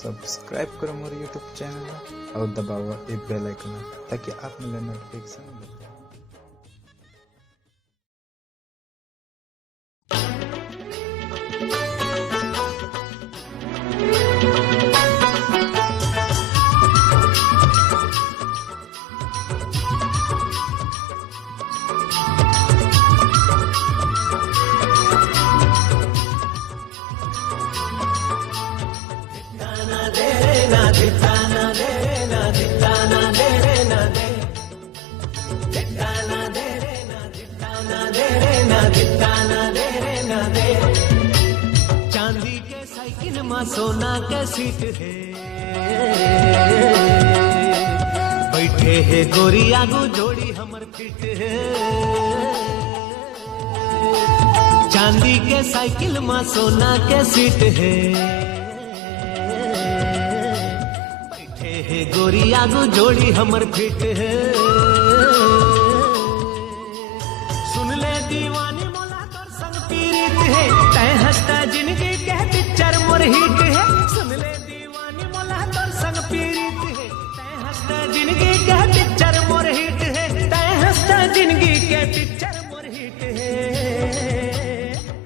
Subscribe करो मोर YouTube channel और दबाओ ये बेल आइकन ताकि आप मिले नोटिफिकेशन मिले। चांदी के साइकिल में सोना के सीट है, बैठे है गोरी आगू जोड़ी हमर फिट है। चांदी के साइकिल में सोना के सीट है, बैठे है गोरी आगू जोड़ी हमर फिट है। सुन ले दीवानी मोला तोर संग पीड़ित है, तय हंसता जिंदगी के पिक्चर मोर हिट है। सुन ले दीवानी मोला तोर संग पीड़ित है, तय हंसता जिंदगी के पिक्चर मोर हिट है। तय हंसता जिंदगी के पिक्चर मोर हिट है।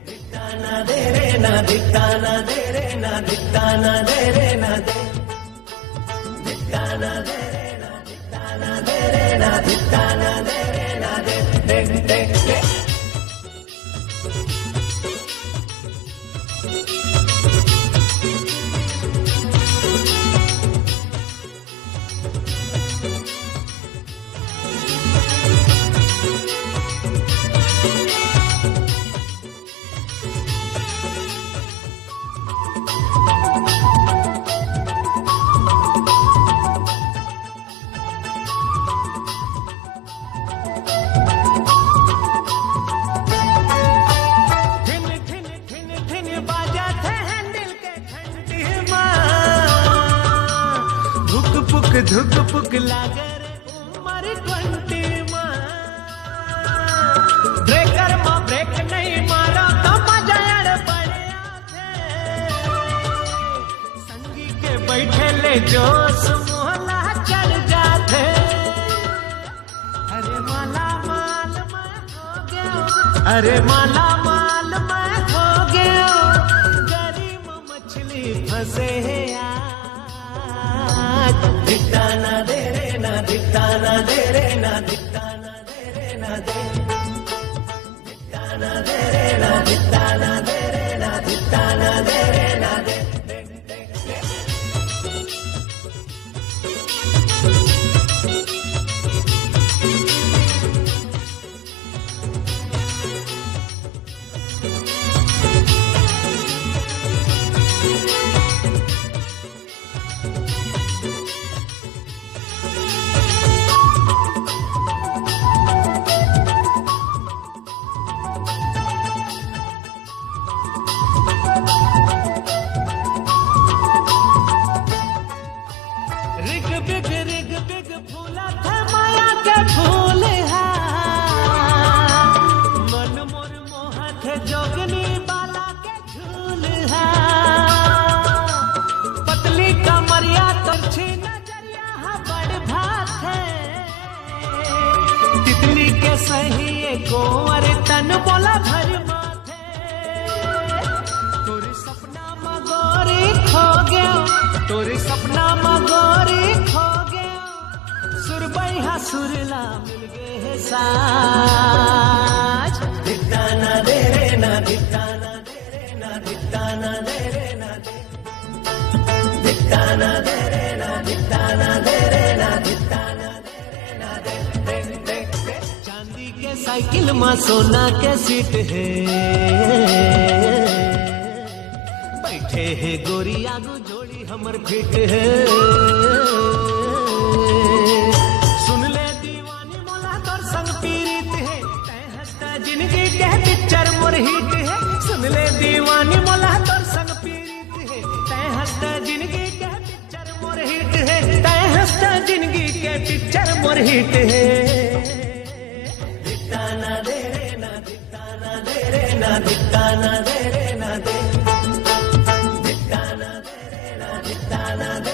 दिखता ना दे रे ना, दिखता ना दे रे ना, दिखता ना दे रे ना दे, दिखता ना दे रे ना, दिखता ना दे रे ना, दिखता ना दे रे ना दे, देख देख देख। धुक पुक लागर उमर 20 में, ब्रेकर में ब्रेक नहीं मारा तो मजा अड़ पड़े। संगी के बैठे ले जोश मोहला चढ़ जाते। अरे माला माल मैं हो गया, अरे माला माल मैं हो गया, गरीब मछली फंसे है। दिखता ना दे रे ना, दिखता ना दे रे ना, दिखता ना दे रे ना दे, दिखता ना दे रे ना, दिखता ना दे रे ना, दिखता ना दे रे ना दे, देख देख देख। रिग बिग फूला था माया के फूल है, मन मोर मोहत जोगनी बाला के झूल है। पतली कमरिया तुझी नजरिया बड़ भात है, तितली के सही गोवर तन बोला भर माथे। तोरे सपना मगोरी खो गया, तोरे सपना मगोरी खो गया, सुरबैया सुरला मिल गए है साज। दिखता ना दे रे ना, दिखता ना दे रे ना, दिखता ना दे रे ना दे, दिखता ना दे रे ना, दिखता ना दे रे ना, दिखता ना दे रे ना दे, देख देख देख। चांदी के साइकिल में सोना के सीट है, बैठे है गोरी आगू जोड़ी हमर फिट है। सुन ले दीवानी मोला तोर संग पीड़ित है, तय हंसता जिंदगी के पिक्चर मोर हिट है। सुन ले दीवानी मोला तोर संग पीड़ित है, तय हंसता जिंदगी के पिक्चर मोर हिट है। तय हंसता जिंदगी के पिक्चर मोर हिट है। दिखता ना दे रे ना, दिखता ना दे रे ना, दिखता ना दे रे ना दे, दिखता ना दे रे ना, ठिकाना दे